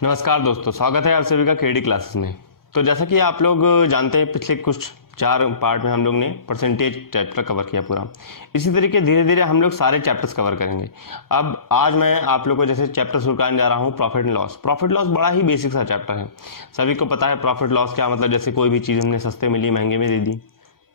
नमस्कार दोस्तों, स्वागत है आप सभी का केडी क्लासेस में। तो जैसा कि आप लोग जानते हैं, पिछले कुछ 4 पार्ट में हम लोग ने परसेंटेज चैप्टर कवर किया पूरा। इसी तरीके धीरे धीरे हम लोग सारे चैप्टर्स कवर करेंगे। अब आज मैं आप लोग को जैसे चैप्टर शुरू कराने जा रहा हूँ profit and loss. Profit loss बड़ा ही बेसिक सा चैप्टर है, सभी को पता है प्रॉफिट लॉस क्या मतलब। जैसे कोई भी चीज़ हमने सस्ते मिली महंगे में दे दी,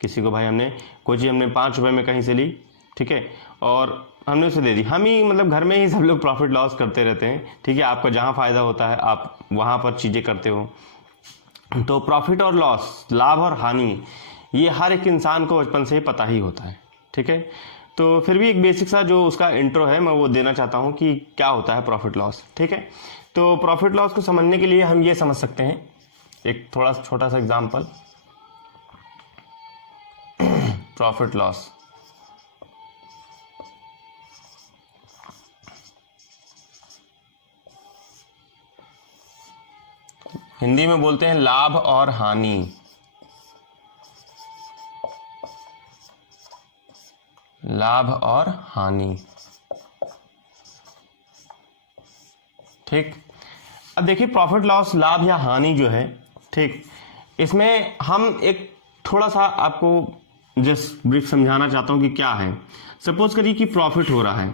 किसी को भाई हमने कोई चीज़ हमने 5 रुपये में कहीं से ली, ठीक है, और हमने उसे दे दी। हम ही मतलब घर में ही सब लोग प्रॉफिट लॉस करते रहते हैं, ठीक है। आपका जहाँ फ़ायदा होता है आप वहाँ पर चीज़ें करते हो। तो प्रॉफिट और लॉस, लाभ और हानि, ये हर एक इंसान को बचपन से ही पता ही होता है, ठीक है। तो फिर भी एक बेसिक सा जो उसका इंट्रो है मैं वो देना चाहता हूँ कि क्या होता है प्रॉफिट लॉस, ठीक है। तो प्रॉफिट लॉस को समझने के लिए हम ये समझ सकते हैं, एक थोड़ा छोटा सा एग्जाम्पल। प्रॉफिट लॉस हिंदी में बोलते हैं लाभ और हानि। लाभ और हानि, ठीक। अब देखिए प्रॉफिट लॉस, लाभ या हानि जो है, ठीक, इसमें हम एक थोड़ा सा आपको जस्ट ब्रीफ समझाना चाहता हूं कि क्या है। सपोज करिए कि प्रॉफिट हो रहा है,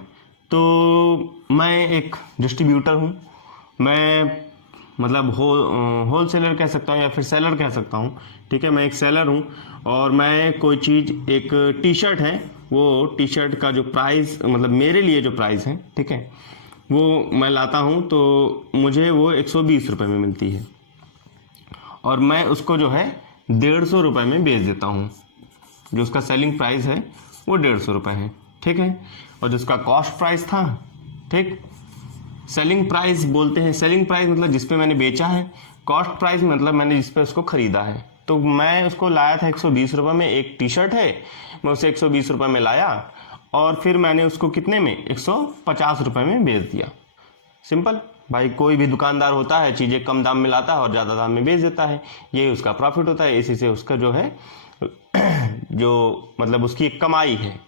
तो मैं एक डिस्ट्रीब्यूटर हूं, मैं मतलब होलसेलर कह सकता हूँ या फिर सेलर कह सकता हूँ, ठीक है। मैं एक सेलर हूँ और मैं कोई चीज़, एक टी शर्ट है, वो टी शर्ट का जो प्राइस मतलब मेरे लिए जो प्राइस है, ठीक है, वो मैं लाता हूँ तो मुझे वो 120 रुपये में मिलती है और मैं उसको जो है 150 रुपये में बेच देता हूँ। जो उसका सेलिंग प्राइस है वो 150 रुपये है, ठीक है। और जो उसका कॉस्ट प्राइस था, ठीक, सेलिंग प्राइस बोलते हैं, सेलिंग प्राइस मतलब जिस पे मैंने बेचा है, कॉस्ट प्राइस मतलब मैंने जिस पे उसको खरीदा है। तो मैं उसको लाया था 120 रुपये में, एक टी शर्ट है, मैं उसे 120 रुपये में लाया और फिर मैंने उसको कितने में, 150 रुपये में बेच दिया। सिंपल भाई, कोई भी दुकानदार होता है चीज़ें कम दाम में लाता है और ज़्यादा दाम में बेच देता है, यही उसका प्रॉफिट होता है। इसी से उसका जो है जो मतलब उसकी एक कमाई है।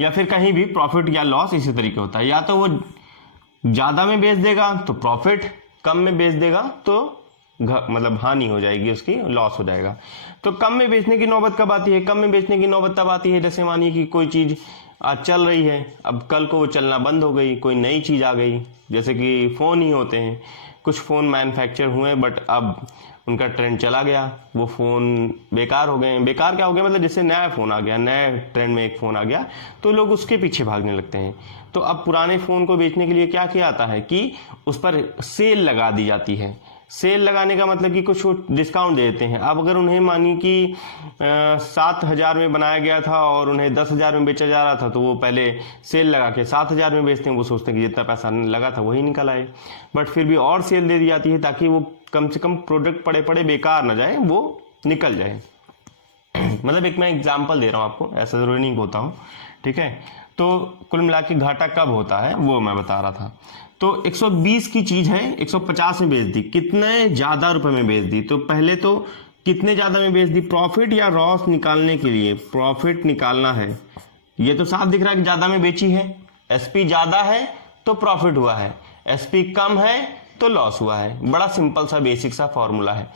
या फिर कहीं भी प्रॉफिट या लॉस इसी तरीके होता है, या तो वो ज़्यादा में बेच देगा तो प्रॉफिट, कम में बेच देगा तो मतलब हानि हो जाएगी, उसकी लॉस हो जाएगा। तो कम में बेचने की नौबत कब आती है? कम में बेचने की नौबत तब आती है जैसे मानिए कि कोई चीज़ आज चल रही है, अब कल को वो चलना बंद हो गई, कोई नई चीज़ आ गई। जैसे कि फ़ोन ही होते हैं, कुछ फ़ोन मैन्युफैक्चर हुए बट अब उनका ट्रेंड चला गया, वो फ़ोन बेकार हो गए। बेकार क्या हो गया मतलब जैसे नया फ़ोन आ गया, नए ट्रेंड में एक फ़ोन आ गया तो लोग उसके पीछे भागने लगते हैं। तो अब पुराने फ़ोन को बेचने के लिए क्या किया जाता है कि उस पर सेल लगा दी जाती है। सेल लगाने का मतलब कि कुछ डिस्काउंट दे देते हैं। अब अगर उन्हें मानिए कि 7,000 में बनाया गया था और उन्हें 10,000 में बेचा जा रहा था, तो वो पहले सेल लगा के 7,000 में बेचते हैं। वो सोचते हैं कि जितना पैसा लगा था वही निकल आए, बट फिर भी और सेल दे दी जाती है ताकि वो कम से कम प्रोडक्ट पड़े पड़े बेकार ना जाए, वो निकल जाए। मतलब एक मैं एग्जाम्पल दे रहा हूँ आपको, ऐसा जरूरी नहीं होता हूँ, ठीक है। तो कुल मिला के घाटा कब होता है वो मैं बता रहा था। तो 120 की चीज है, 150 में बेच दी, कितने ज्यादा रुपए में बेच दी। तो पहले तो कितने ज्यादा में बेच दी, प्रॉफिट या लॉस निकालने के लिए प्रॉफिट निकालना है। ये तो साफ दिख रहा है कि ज्यादा में बेची है, एसपी ज्यादा है तो प्रॉफिट हुआ है, एसपी कम है तो लॉस हुआ है। बड़ा सिंपल सा बेसिक सा फॉर्मूला है।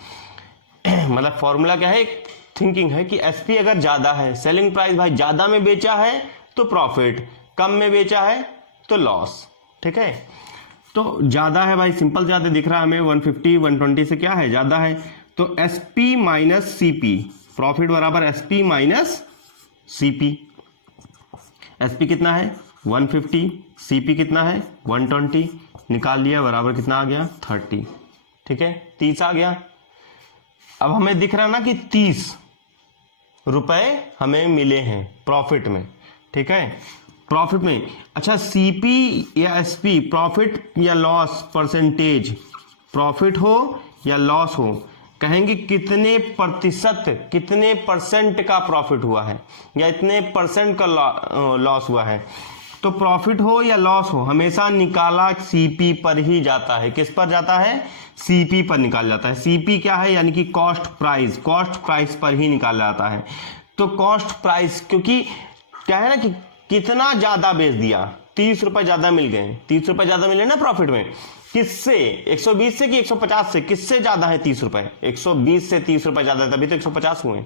मतलब फॉर्मूला क्या है, एक थिंकिंग है कि एसपी अगर ज्यादा है, सेलिंग प्राइस भाई ज्यादा में बेचा है तो प्रॉफिट, कम में बेचा है तो लॉस, ठीक है। तो ज्यादा है भाई, सिंपल ज्यादा दिख रहा है हमें, 150 120 से क्या है, ज्यादा है। तो एसपी माइनस सीपी, प्रॉफिट बराबर एसपी माइनस सीपी। एसपी कितना है 150, सीपी कितना है 120, निकाल लिया, बराबर कितना आ गया 30, ठीक है, 30 आ गया। अब हमें दिख रहा ना कि 30 रुपए हमें मिले हैं प्रॉफिट में, ठीक है, प्रॉफिट में। अच्छा, सीपी या एसपी, प्रॉफिट या लॉस परसेंटेज, प्रॉफिट हो या लॉस हो, कहेंगे कितने प्रतिशत, कितने परसेंट का प्रॉफिट हुआ है या इतने परसेंट का लॉस हुआ है। तो प्रॉफिट हो या लॉस हो, हमेशा निकाला सीपी पर ही जाता है। किस पर जाता है, सीपी पर निकाल जाता है। सीपी क्या है, यानी कि कॉस्ट प्राइस, कॉस्ट प्राइस पर ही निकाला जाता है। तो कॉस्ट प्राइस, क्योंकि क्या है ना कि कितना ज्यादा बेच दिया, 30 रुपए ज्यादा मिल गए, 30 रुपए ज्यादा मिले ना प्रॉफिट में। किससे? 120 से कि 150 से? किससे ज्यादा है 30 रुपए? 120 से 30 रुपए ज्यादा है, तभी तो 150 हुए।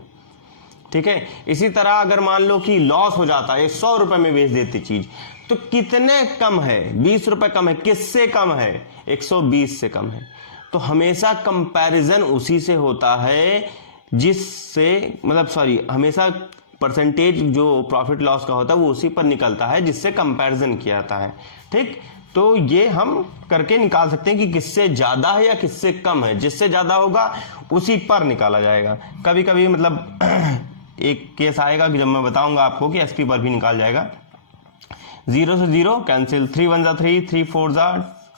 ठीक है, इसी तरह अगर मान लो कि लॉस हो जाता है, 100 रुपए में बेच देती चीज, तो कितने कम है? 20 रुपए कम है। किससे कम है? 120 से कम है। तो हमेशा कंपैरिजन उसी से होता है जिससे, मतलब सॉरी, हमेशा परसेंटेज जो प्रॉफिट लॉस का होता है वो उसी पर निकलता है जिससे कंपैरिजन किया जाता है। ठीक, तो ये हम करके निकाल सकते हैं कि किससे ज्यादा है या किससे कम है। जिससे ज्यादा होगा उसी पर निकाला जाएगा। कभी कभी मतलब एक केस आएगा कि जब मैं बताऊंगा आपको कि एसपी पर भी निकाल जाएगा। 0 से 0 कैंसिल, 3 1 जा 3, 3 4 जा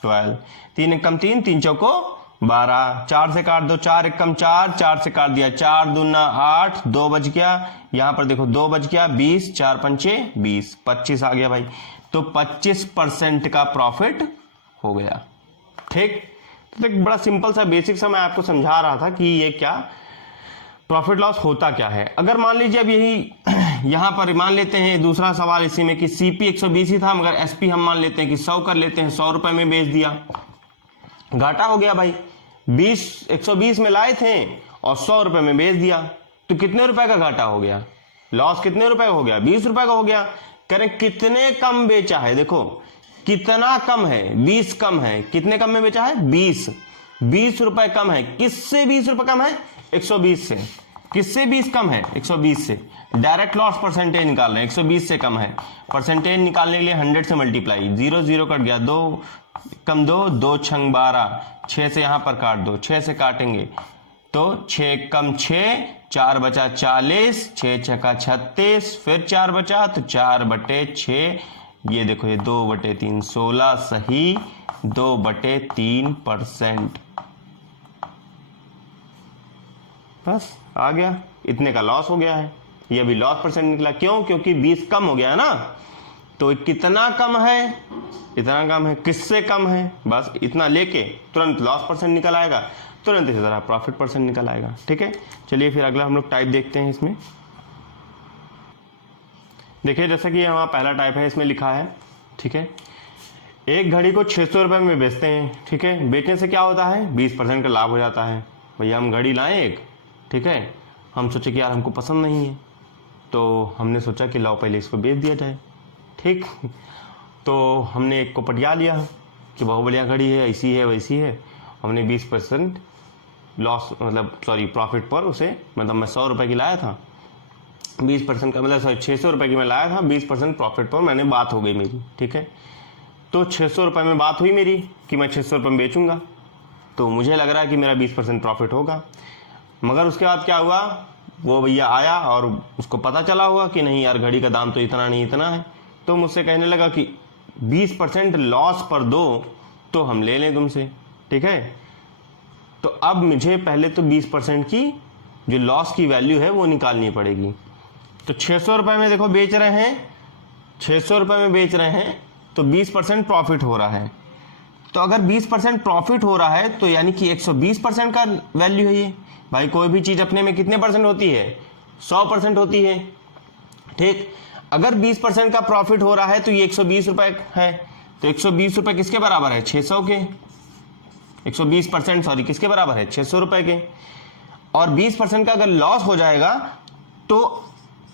12, 3 1 3, 3 चौको 12, 4 से काट दो, 4 1 4, 4 से काट दिया, 4 दूना 8, 2 बच गया, यहां पर देखो 2 बच गया, 20, 4 पंचे 20, 25 आ गया भाई। तो 25% का प्रॉफिट हो गया। ठीक, तो एक बड़ा सिंपल सा बेसिक सा मैं आपको समझा रहा था कि ये क्या प्रॉफिट लॉस होता क्या है। अगर मान लीजिए अब यही यहां पर मान लेते हैं दूसरा सवाल इसी में कि सीपी 120 ही था, मगर एसपी हम मान लेते हैं कि 100 कर लेते हैं, 100 रुपए में बेच दिया, घाटा हो गया भाई। 120 में लाए थे और 100 रुपए में बेच दिया, तो कितने रुपए का घाटा हो गया? लॉस कितने रुपए का हो गया? 20 रुपए का हो गया। करें कितने कम बेचा है? देखो कितना कम है, 20 कम है। कितने कम में बेचा है? 20 रुपए कम है। किससे 20 रुपए कम है? 120 से। किससे 20 कम है? 120 से। डायरेक्ट लॉस परसेंटेज निकाल रहे हैं, 120 से कम है। परसेंटेज निकालने के लिए 100 से मल्टीप्लाई, 0 0 कट गया, 2 कम 2, 2 छंग 12, 6 से यहां पर काट दो, 6 से काटेंगे तो 6 कम 6, 4 बचा 40, 6 छका 36, फिर 4 बचा तो 4/6, ये देखो ये 2/3, 16 सही, 2/3%। बस आ गया, इतने का लॉस हो गया है। ये अभी लॉस परसेंट निकला, क्यों? क्योंकि 20 कम हो गया है ना। तो कितना कम है? इतना कम है। किससे कम है? बस इतना लेके तुरंत लॉस परसेंट निकल आएगा, तुरंत इसी तरह प्रॉफिट परसेंट निकल आएगा। ठीक है, चलिए फिर अगला हम लोग टाइप देखते हैं। इसमें देखिए जैसा कि हमारा पहला टाइप है, इसमें लिखा है, ठीक है, एक घड़ी को 600 रुपए में बेचते हैं। ठीक है, बेचने से क्या होता है? 20% का लाभ हो जाता है। भैया हम घड़ी लाएं एक, ठीक है, हम सोचे कि यार हमको पसंद नहीं है, तो हमने सोचा कि लाओ पहले इसको बेच दिया जाए। ठीक, तो हमने एक को पटिया लिया कि बहुत बढ़िया घड़ी है, ऐसी है वैसी है। हमने 20% लॉस, मतलब सॉरी प्रॉफिट पर उसे, मतलब मैं 100 रुपए की लाया था, 20% का मतलब सॉरी 600 रुपए की मैं लाया था, 20% प्रॉफिट पर मैंने बात हो गई मेरी। ठीक है, तो 600 रुपए में बात हुई मेरी कि मैं 600 रुपए में बेचूंगा, तो मुझे लग रहा है कि मेरा 20% प्रॉफिट होगा। मगर उसके बाद क्या हुआ, वो भैया आया और उसको पता चला हुआ कि नहीं यार घड़ी का दाम तो इतना नहीं इतना है, तो मुझसे कहने लगा कि 20% लॉस पर दो तो हम ले लें तुमसे। ठीक है, तो अब मुझे पहले तो 20% की जो लॉस की वैल्यू है वो निकालनी पड़ेगी। तो 600 रुपए में देखो बेच रहे हैं, 600 रुपए में बेच रहे हैं, तो 20% प्रॉफिट हो रहा है। तो अगर 20% प्रॉफिट हो रहा है तो यानी कि 120% का वैल्यू है ये। भाई कोई भी चीज अपने में कितने परसेंट होती है? 100% होती है। ठीक, अगर 20% का प्रॉफिट हो रहा है तो ये 120 रुपए है, तो 120 रुपए किसके बराबर है? 600 के। 120% सॉरी किसके बराबर है? 600 रुपए के। और 20% का अगर लॉस हो जाएगा तो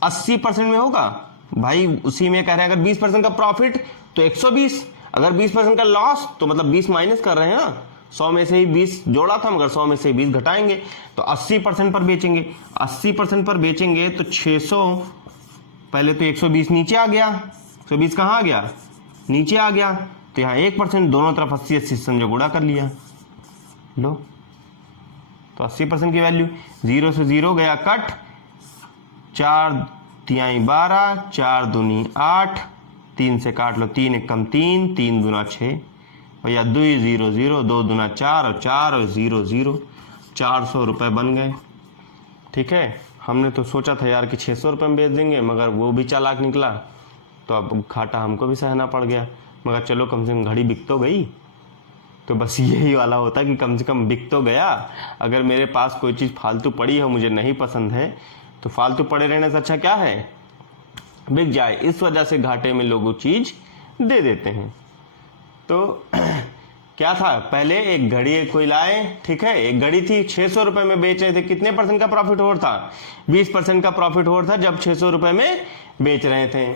80% में होगा। भाई उसी में कह रहे हैं अगर 20% का प्रॉफिट तो 120, अगर 20% का लॉस तो मतलब 20 माइनस कर रहे हैं ना, 100 में से ही 20 जोड़ा था, मगर 100 में से 20 घटाएंगे तो 80% पर बेचेंगे। 80% पर बेचेंगे तो 600, पहले तो 120 नीचे आ गया, 120 कहाँ आ गया? नीचे आ गया, तो यहाँ 1%, दोनों तरफ 80-80 समझो गुणा कर लिया, लो तो 80% की वैल्यू। 0 से 0 गया कट, 4 तिहाई 12, 4 दूनी 8, 3 से काट लो, 3 एकम 3, 3 दूना 6, भैया 2 0 0, 2 दूना 4 और 4 और 0 0, 400 रुपए बन गए। ठीक है, हमने तो सोचा था यार कि 600 रुपए में बेच देंगे, मगर वो भी चालाक निकला, तो अब घाटा हमको भी सहना पड़ गया। मगर चलो कम से कम घड़ी बिक तो गई। तो बस यही वाला होता कि कम से कम बिक तो गया। अगर मेरे पास कोई चीज़ फालतू पड़ी है, मुझे नहीं पसंद है, तो फालतू पड़े रहने से अच्छा क्या है? बिक जाए। इस वजह से घाटे में लोग चीज़ दे देते हैं। तो क्या था, पहले एक घड़ी एक कोई लाए, ठीक है, एक घड़ी थी 600 रुपए में बेच रहे थे, कितने परसेंट का प्रॉफिट हो रहा था, 20% का प्रॉफिट हो रहा था जब 600 रुपए में बेच रहे थे।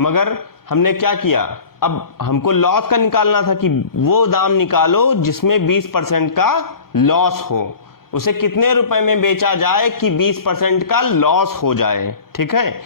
मगर हमने क्या किया, अब हमको लॉस का निकालना था कि वो दाम निकालो जिसमें 20% का लॉस हो, उसे कितने रुपए में बेचा जाए कि 20% का लॉस हो जाए, ठीक है।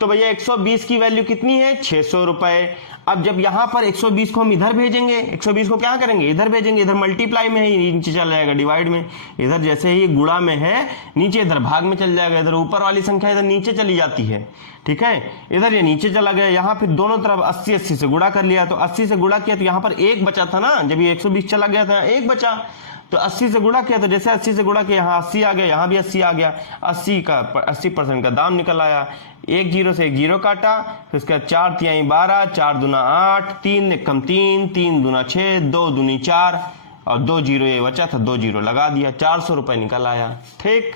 तो भैया 120 की वैल्यू कितनी है, 600 रुपए। अब जब यहां पर 120 को हम इधर भेजेंगे, 120 को क्या करेंगे, इधर भेजेंगे, इधर मल्टीप्लाई में है, नीचे चल जाएगा डिवाइड में, इधर जैसे ही गुणा में है नीचे इधर भाग में चल जाएगा, इधर ऊपर वाली संख्या इधर नीचे चली जाती है, ठीक है, इधर ये नीचे चला गया, यहाँ फिर दोनों तरफ 80 से गुणा कर लिया, तो 80 से गुणा किया तो यहाँ पर एक बचा था ना, जब ये 120 चला गया था एक बचा, तो 80 से गुणा किया तो जैसे 80 से गुणा किया यहाँ 80 आ गया, यहाँ भी 80 आ गया, 80% का दाम निकल आया। एक जीरो से एक जीरो काटा, फिर उसके बाद 4 तिहाई 12, 4 दूना 8, 3 कम 3, 3 दूना 6, 2 दूनी 4 और 2 जीरो ये बचा था, 2 जीरो लगा दिया, 400 रुपए निकल आया। ठीक,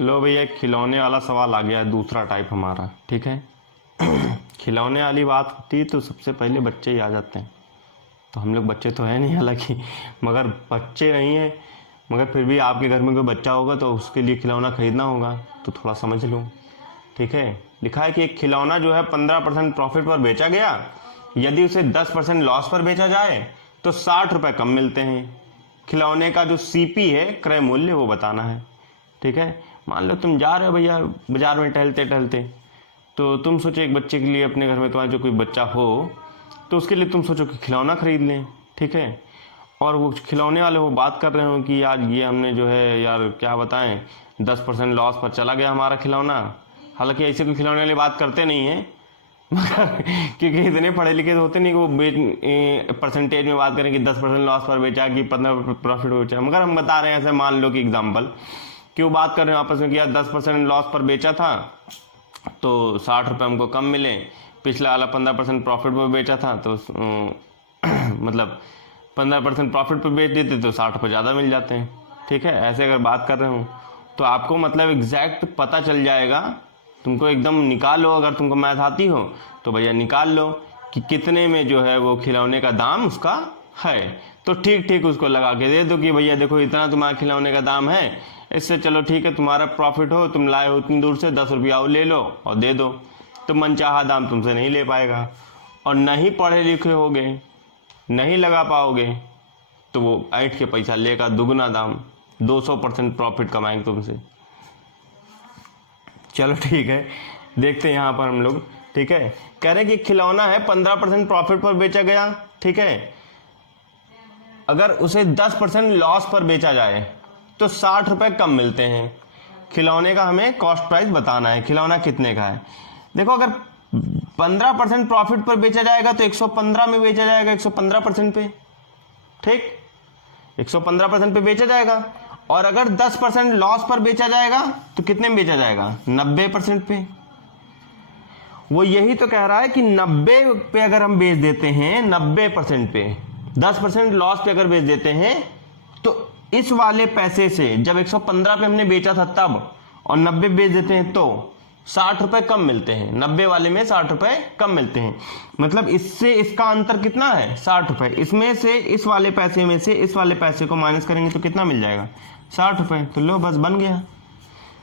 लो भैया एक खिलौने वाला सवाल आ गया, दूसरा टाइप हमारा, ठीक है। खिलौने वाली बात होती तो सबसे पहले बच्चे ही आ जाते हैं, तो हम लोग बच्चे तो है नहीं हालांकि, मगर बच्चे नहीं है, मगर फिर भी आपके घर में कोई बच्चा होगा तो उसके लिए खिलौना खरीदना होगा, तो थोड़ा समझ लो, ठीक है। लिखा है कि एक खिलौना जो है 15% प्रॉफिट पर बेचा गया, यदि उसे 10% लॉस पर बेचा जाए तो 60 रुपये कम मिलते हैं। खिलौने का जो सीपी है, क्रय मूल्य, वो बताना है, ठीक है। मान लो तुम जा रहे हो भैया बाजार में टहलते टहलते, तो तुम सोचो एक बच्चे के लिए, अपने घर में तुम्हारा जो कोई बच्चा हो तो उसके लिए तुम सोचो कि खिलौना खरीद लें, ठीक है। और वो खिलौने वाले वो बात कर रहे हो कि आज ये हमने जो है यार क्या बताएं 10% लॉस पर चला गया हमारा खिलौना। हालांकि ऐसे कोई खिलौने वाले बात करते नहीं हैं क्योंकि इतने पढ़े लिखे तो होते नहीं कि वो परसेंटेज में बात करें कि 10% लॉस पर बेचा कि 15% प्रॉफिट बेचा, मगर हम बता रहे हैं ऐसे, मान लो कि एग्जाम्पल कि वो बात कर रहे हैं आपस में कि यार 10% लॉस पर बेचा था तो 60 रुपये हमको कम मिले, पिछला वाला 15% प्रॉफिट पर बेचा था तो मतलब 15% प्रॉफिट पर बेच देते तो 60 रुपये ज़्यादा मिल जाते हैं, ठीक है। ऐसे अगर बात कर रहे हो तो आपको मतलब एग्जैक्ट पता चल जाएगा, तुमको एकदम निकालो, अगर तुमको मैथ आती हो तो भैया निकाल लो कि कितने में जो है वो खिलौने का दाम उसका है, तो ठीक ठीक उसको लगा के दे दो कि भैया देखो इतना तुम्हारा खिलौने का दाम है, इससे चलो ठीक है तुम्हारा प्रॉफिट हो, तुम लाए हो उतनी दूर से, 10 रुपया और ले लो और दे दो, तो मनचाहा दाम तुमसे नहीं ले पाएगा। और नहीं पढ़े लिखे होगे, नहीं लगा पाओगे, तो वो ऐंठ के पैसा लेगा दुगना दाम, 200% प्रॉफिट कमाएंगे तुमसे। चलो ठीक है, देखते हैं यहाँ पर हम लोग, ठीक है। कह रहे कि खिलौना है 15% प्रॉफिट पर बेचा गया, ठीक है। अगर उसे 10% लॉस पर बेचा जाए तो 60 रुपये कम मिलते हैं। खिलौने का हमें कॉस्ट प्राइस बताना है, खिलौना कितने का है। देखो अगर 15% प्रॉफिट पर बेचा जाएगा तो 115 में बेचा जाएगा, 115% पे, ठीक, 115% पे बेचा जाएगा। और अगर 10% लॉस पर बेचा जाएगा तो कितने में बेचा जाएगा, 90% पे। वो यही तो कह रहा है कि 90 पे अगर हम बेच देते हैं, 90% पे, 10% लॉस पे अगर बेच देते हैं तो इस वाले पैसे से, जब 115 पे हमने बेचा था तब, और 90 बेच देते हैं तो 60 रुपए कम मिलते हैं, 90 वाले में 60 रुपए कम मिलते हैं। मतलब इससे इसका अंतर कितना है, 60 रुपए। इसमें से इस वाले पैसे में से इस वाले पैसे को माइनस करेंगे तो कितना मिल जाएगा, 60 रुपए। तो लो बस बन गया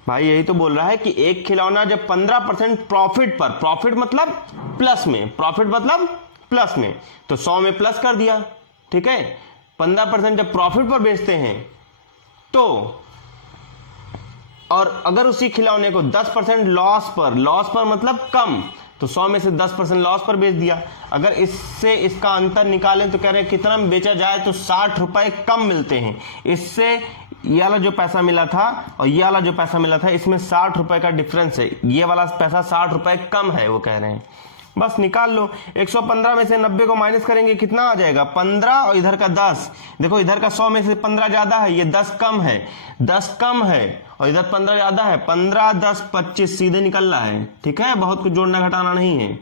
भाई। यही तो बोल रहा है कि एक खिलौना जब 15% प्रॉफिट पर, प्रॉफिट मतलब प्लस में, प्रॉफिट मतलब प्लस में, तो 100 में प्लस कर दिया, ठीक है। 15% जब प्रॉफिट पर बेचते हैं तो, और अगर उसी खिलौने को 10% लॉस पर, लॉस पर मतलब कम, तो 100 में से 10% लॉस पर बेच दिया। अगर इससे इसका अंतर निकालें तो कह रहे हैं कितना में बेचा जाए तो 60 रुपए कम मिलते हैं। इससे ये वाला जो पैसा मिला था और ये वाला जो पैसा मिला था, इसमें 60 रुपए का डिफरेंस है, ये वाला पैसा 60 रुपए कम है, वो कह रहे हैं। बस निकाल लो, 115 में से 90 को माइनस करेंगे, कितना आ जाएगा, 15, और इधर का 10। देखो इधर का 100 में से 15 ज्यादा है, ये 10 कम है, 10 कम है, और इधर 15 ज्यादा है, 15, 10, 25 सीधे निकल रहा है, ठीक है। बहुत कुछ जोड़ना घटाना नहीं है,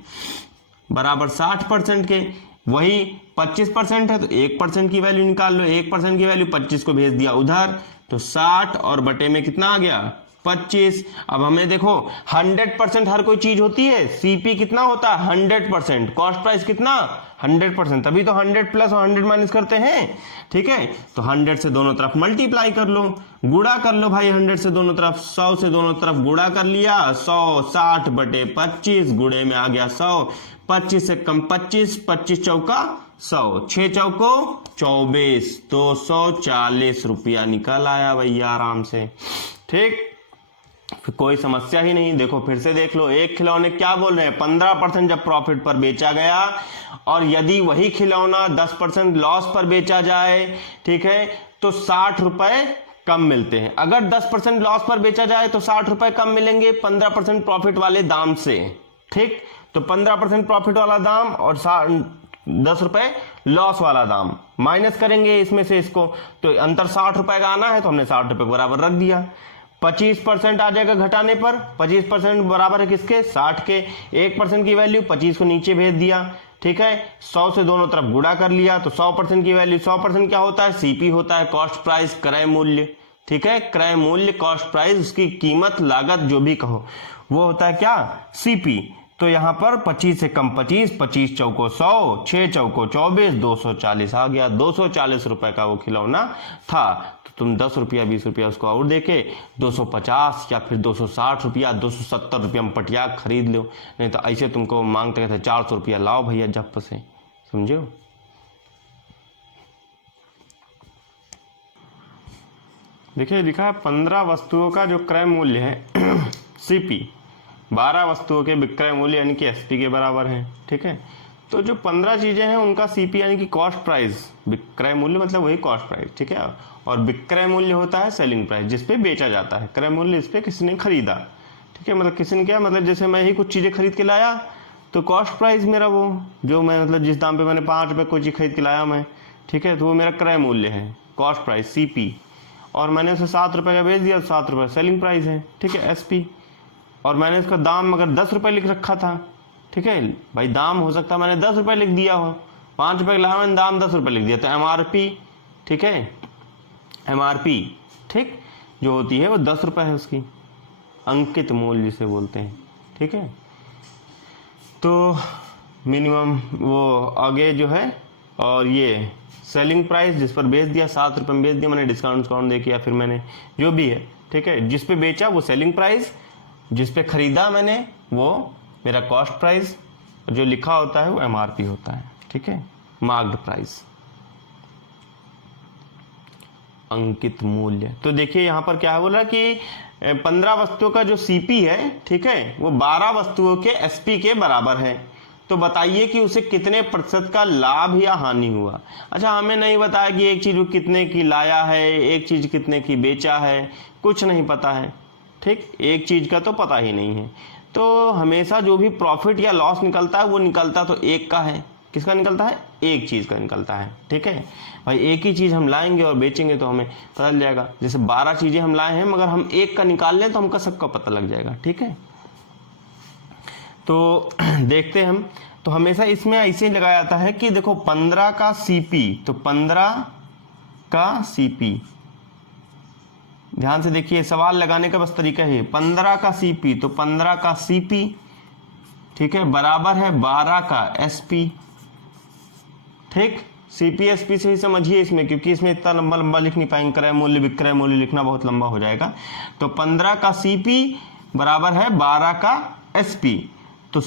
बराबर 60% के। वही 25% है तो 1% की वैल्यू निकाल लो, 1% की वैल्यू 25 को भेज दिया उधर, तो 60 और बटे में कितना आ गया, 25। अब हमें देखो 100% हर कोई चीज होती है, सीपी कितना होता है 100%, कॉस्ट प्राइस कितना 100%, तभी तो 100 प्लस और 100 माइनस करते हैं। ठीक है, तो 100 से दोनों तरफ मल्टीप्लाई कर लो, गुणा कर लो भाई 100 से दोनों तरफ, 100 से दोनों तरफ गुणा कर लिया, 100 60/25 गुणे में आ गया 100, 25 से कम 25, 25 चौका 100, 6 चौको 24, 240 रुपया निकल आया भैया आराम से। ठीक, फिर कोई समस्या ही नहीं। देखो फिर से देख लो, एक खिलौने क्या बोल रहे हैं 15% जब प्रॉफिट पर बेचा गया, और यदि वही खिलौना 10% लॉस पर बेचा जाए, ठीक है, तो 60 रुपए कम मिलते हैं। अगर 10% लॉस पर बेचा जाए तो 60 रुपए कम मिलेंगे 15% प्रॉफिट वाले दाम से। ठीक, तो 15% प्रॉफिट वाला दाम और 10 रुपए लॉस वाला दाम माइनस करेंगे इसमें से इसको, तो अंतर 60 रुपए का आना है, तो हमने 60 रुपए बराबर रख दिया। 25% आ जाएगा घटाने पर, 25% बराबर है किसके 60 के, 1% की वैल्यू 25 को नीचे भेज दिया। ठीक है, 100 से दोनों तरफ गुणा कर लिया, तो 100% की वैल्यू, 100% क्या होता है सीपी होता है, कॉस्ट प्राइस क्रय मूल्य। ठीक है, क्रय मूल्य कॉस्ट प्राइस, उसकी कीमत लागत जो भी कहो वो होता है क्या सीपी। तो यहां पर 25 से कम 25, 25 चौको 100, 6 चौको 24, 240 आ गया। 240 रुपए का वो खिलौना था, तो तुम 10 रुपया 20 रुपया उसको और देके 250 या फिर 260 रुपया 270 रुपया में पटिया खरीद लो। नहीं तो ऐसे तुमको मांगते थे 400 रुपया लाओ भैया जब से, समझो। देखिए लिखा है 15 वस्तुओं का जो क्रय मूल्य है सीपी 12 वस्तुओं के विक्रय मूल्य यानी कि एसपी के बराबर है। ठीक है, तो जो 15 चीजें हैं उनका सीपी यानी कि कॉस्ट प्राइस, विक्रय मूल्य मतलब वही कॉस्ट प्राइस। ठीक है, और विक्रय मूल्य होता है सेलिंग प्राइस जिसपे बेचा जाता है, क्रय मूल्य इस पे किसी ने खरीदा। ठीक है, मतलब किसी ने क्या, मतलब जैसे मैं ही कुछ चीजें खरीद के लाया तो कॉस्ट प्राइस मेरा वो जो मैं मतलब जिस दाम पे मैंने 5 रुपए कोई चीज खरीद के लाया मैं, ठीक है, तो वो मेरा क्रय मूल्य है कॉस्ट प्राइस सीपी, और मैंने उसे 7 रुपए का बेच दिया तो 7 रुपए सेलिंग प्राइस है। ठीक है, एसपी, और मैंने उसका दाम अगर 10 रुपए लिख रखा था, ठीक है भाई, दाम हो सकता है मैंने 10 रुपए लिख दिया हो, 5 रुपए का लाया मैंने, दाम 10 रुपए लिख दिया, तो एमआरपी, ठीक है, एमआरपी ठीक जो होती है वो 10 रुपए है, उसकी अंकित मूल्य जिसे बोलते हैं। ठीक है, तो मिनिमम वो आगे जो है, और ये सेलिंग प्राइस जिस पर बेच दिया 7 रुपए में बेच दिया मैंने, डिस्काउंट दे के या फिर मैंने जो भी है, ठीक है, जिस पे बेचा वो सेलिंग प्राइस, जिस पे खरीदा मैंने वो मेरा कॉस्ट प्राइस, जो लिखा होता है वो एमआरपी होता है। ठीक है, मार्क्ड प्राइस, अंकित मूल्य। तो देखिए यहां पर क्या है, बोला कि 15 वस्तुओं का जो सीपी है, ठीक है, वो 12 वस्तुओं के एसपी के बराबर है। तो बताइए कि उसे कितने प्रतिशत का लाभ या हानि हुआ। अच्छा, हमें नहीं बताया कि एक चीज वो कितने की लाया है, एक चीज कितने की बेचा है, कुछ नहीं पता है। ठीक, एक चीज का तो पता ही नहीं है। तो हमेशा जो भी प्रॉफिट या लॉस निकलता है वो निकलता तो एक का है। किसका निकलता है? एक चीज का निकलता है। ठीक है भाई, एक ही चीज हम लाएंगे और बेचेंगे तो हमें पता चल जाएगा। जैसे 12 चीजें हम लाए हैं, मगर हम एक का निकाल लें तो हमका सबका पता लग जाएगा। ठीक है, तो देखते हैं हम, तो हमेशा इसमें ऐसे ही लगाया जाता है कि देखो 15 का सीपी, तो 15 का सीपी, ध्यान से देखिए सवाल लगाने का बस तरीका है। 15 का सीपी, तो 15 का सीपी, ठीक है, बराबर है 12 का एसपी। ठीक, सीपी एसपी से ही समझिए इसमें, क्योंकि इसमें इतना लंबा लंबा लिख नहीं पाएंगे, क्रय मूल्य विक्रय मूल्य लिखना बहुत लंबा हो जाएगा। तो 15 का सीपी बराबर है 12 का एसपी। तो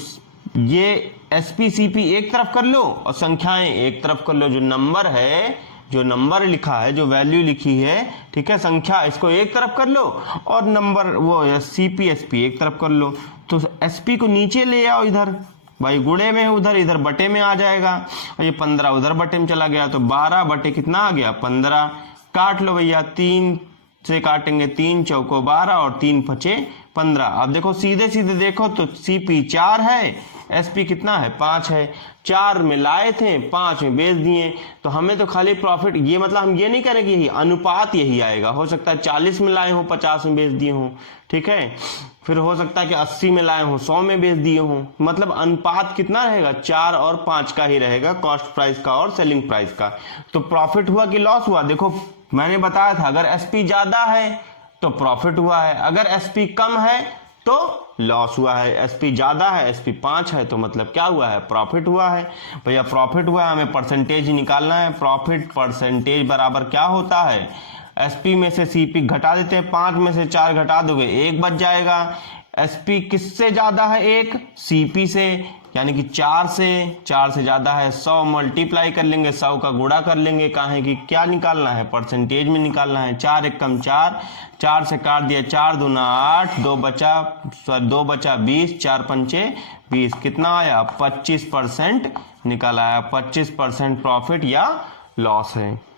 ये एसपी सीपी एक तरफ कर लो और संख्याएं एक तरफ कर लो। जो नंबर है, जो नंबर लिखा है, जो वैल्यू लिखी है, ठीक है, संख्या, इसको एक तरफ कर लो और नंबर वो सीपी एसपी एक तरफ कर लो। तो एसपी को नीचे ले आओ, इधर भाई गुणे में है, उधर इधर बटे में आ जाएगा, और ये 15 उधर बटे में चला गया, तो 12 बटे कितना आ गया 15। काट लो भैया, 3 से काटेंगे, 3 चौको 12 और 3 पचे 15। अब देखो सीधे सीधे देखो तो सीपी 4 है, एसपी कितना है 5 है। 4 में लाए थे, 5 में बेच दिए, तो हमें तो खाली प्रॉफिट, ये मतलब हम ये नहीं करेंगे, यही अनुपात यही आएगा। हो सकता है 40 में लाए हो 50 में बेच दिए हो, ठीक है, फिर हो सकता है कि 80 में लाए हो 100 में बेच दिए हो। मतलब अनुपात कितना रहेगा, 4 और 5 का ही रहेगा, कॉस्ट प्राइस का और सेलिंग प्राइस का। तो प्रॉफिट हुआ कि लॉस हुआ, देखो मैंने बताया था अगर एसपी ज्यादा है तो प्रॉफिट हुआ है, अगर एसपी कम है तो लॉस हुआ है, एसपी ज्यादा है, एसपी 5 है तो मतलब क्या हुआ है, प्रॉफिट हुआ है। भैया प्रॉफिट हुआ है, हमें परसेंटेज निकालना है। प्रॉफिट परसेंटेज बराबर क्या होता है, एसपी में से सीपी घटा देते हैं, 5 में से 4 घटा दोगे 1 बच जाएगा। एसपी किससे ज्यादा है, 1 सीपी से, यानी कि 4 से ज्यादा है, 100 मल्टीप्लाई कर लेंगे, 100 का गुणा कर लेंगे, काहे कि क्या निकालना है, परसेंटेज में निकालना है। 4 एक कम 4, 4 से काट दिया 4 दूना 8, 2 बचा 20, 4 पंचे 20, कितना आया 25% निकल आया। 25% प्रॉफिट या लॉस है,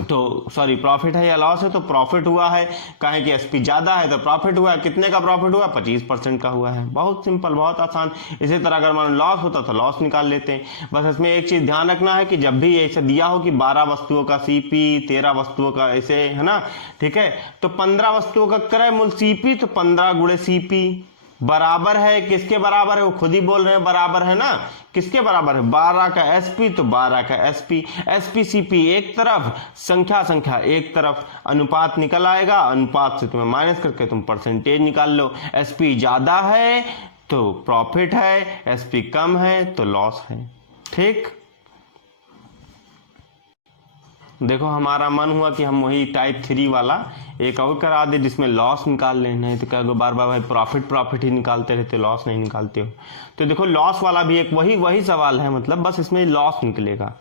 तो सॉरी प्रॉफिट है या लॉस है, तो प्रॉफिट हुआ है, काहे कि एसपी ज्यादा है तो प्रॉफिट हुआ है। कितने का प्रॉफिट हुआ, 25% का हुआ है। बहुत सिंपल, बहुत आसान। इसी तरह अगर मान लॉस होता तो लॉस निकाल लेते हैं। बस इसमें एक चीज ध्यान रखना है कि जब भी ऐसे दिया हो कि 12 वस्तुओं का सीपी, 13 वस्तुओं का ऐसे, है ना, ठीक है, तो 15 वस्तुओं का क्रय मूल्य सीपी, तो 15 गुणे सीपी बराबर है किसके बराबर है, वो खुद ही बोल रहे हैं बराबर है ना, किसके बराबर है, 12 का एसपी, तो 12 का एसपी। एसपी सीपी एक तरफ, संख्या एक तरफ, अनुपात निकल आएगा, अनुपात से तुम्हें माइनस करके तुम परसेंटेज निकाल लो। एसपी ज्यादा है तो प्रॉफिट है, एसपी कम है तो लॉस है। ठीक, देखो हमारा मन हुआ कि हम वही टाइप 3 वाला एक और करा दे जिसमें लॉस निकाल लें, नहीं तो क्या बार बार भाई प्रॉफिट ही निकालते रहते, लॉस नहीं निकालते हो। तो देखो लॉस वाला भी एक वही सवाल है, मतलब बस इसमें लॉस निकलेगा।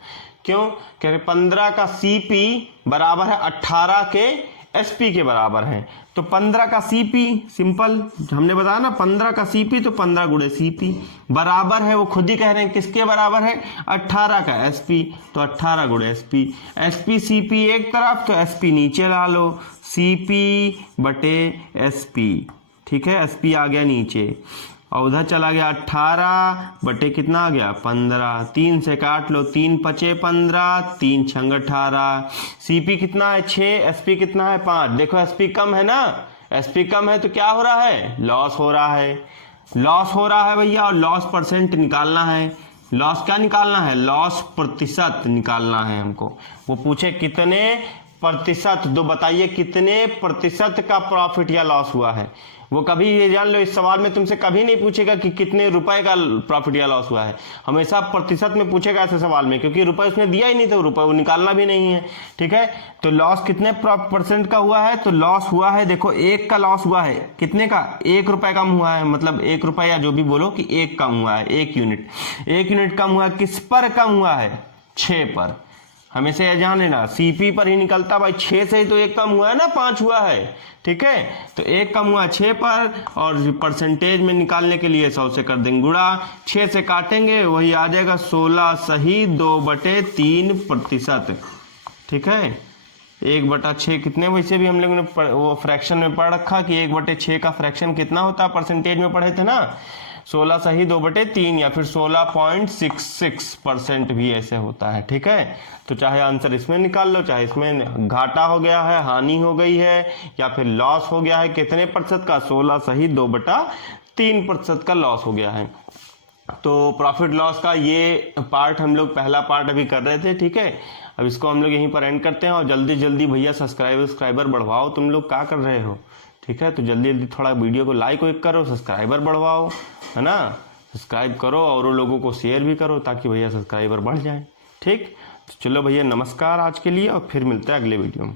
क्यों, क्योंकि 15 का सीपी बराबर है 18 के एसपी के बराबर है, तो 15 का सीपी सिंपल हमने बताया ना, 15 का सीपी तो 15 गुणे सीपी बराबर है, वो खुद ही कह रहे हैं किसके बराबर है, 18 का एसपी, तो 18 गुणे एसपी। एसपी सीपी एक तरफ तो एसपी नीचे ला लो, सीपी बटे एसपी, ठीक है, एसपी आ गया नीचे और उधर चला गया 18 बटे कितना आ गया 15, 3 से काट लो, 3 पचे 15, 3 छंग 18, सीपी कितना है 6, एसपी कितना है 5। देखो एसपी कम है ना, एसपी कम है तो क्या हो रहा है, लॉस हो रहा है, लॉस हो रहा है भैया। और लॉस परसेंट निकालना है, लॉस क्या निकालना है, लॉस प्रतिशत निकालना है हमको। वो पूछे कितने प्रतिशत, तो बताइए कितने प्रतिशत का प्रॉफिट या लॉस हुआ है। वो कभी ये जान लो, इस सवाल में तुमसे कभी नहीं पूछेगा कि कितने रुपए का प्रॉफिट या लॉस हुआ है, हमेशा प्रतिशत में पूछेगा ऐसे सवाल में, क्योंकि रुपए उसने दिया ही नहीं तो रुपए वो निकालना भी नहीं है। ठीक है, तो लॉस कितने परसेंट का हुआ है, तो लॉस हुआ है, देखो 1 का लॉस हुआ है, कितने का, 1 रुपए कम हुआ है, मतलब 1 रुपए या जो भी बोलो कि 1 कम हुआ है, 1 यूनिट कम हुआ है, किस पर कम हुआ है, 6 पर। हमेशा यह जान लेना सीपी पर ही निकलता भाई, 6 से ही तो 1 कम हुआ है ना, 5 हुआ है। ठीक है, तो 1 कम हुआ 6 पर, और परसेंटेज में निकालने के लिए 100 से कर देंगे गुणा, 6 से काटेंगे वही आ जाएगा 16 सही 2/3%। ठीक है, 1/6 कितने, वैसे भी हम लोगों ने वो फ्रैक्शन में पढ़ रखा कि 1/6 का फ्रैक्शन कितना होता है, परसेंटेज में पढ़े थे ना, 16 सही 2/3 या फिर 16.66% भी ऐसे होता है। ठीक है, तो चाहे आंसर इसमें निकाल लो, चाहे इसमें घाटा हो गया है, हानि हो गई है, या फिर लॉस हो गया है, कितने प्रतिशत का, 16 सही 2/3% का लॉस हो गया है। तो प्रॉफिट लॉस का ये पार्ट हम लोग पहला पार्ट अभी कर रहे थे। ठीक है, अब इसको हम लोग यहीं पर एंड करते हैं, और जल्दी जल्दी भैया सब्सक्राइबर बढ़वाओ, तुम लोग क्या कर रहे हो। ठीक है, तो जल्दी जल्दी थोड़ा वीडियो को लाइक करो, सब्सक्राइबर बढ़वाओ, है ना, सब्सक्राइब करो और लोगों को शेयर भी करो ताकि भैया सब्सक्राइबर बढ़ जाए। ठीक, तो चलो भैया नमस्कार आज के लिए, और फिर मिलते हैं अगले वीडियो में।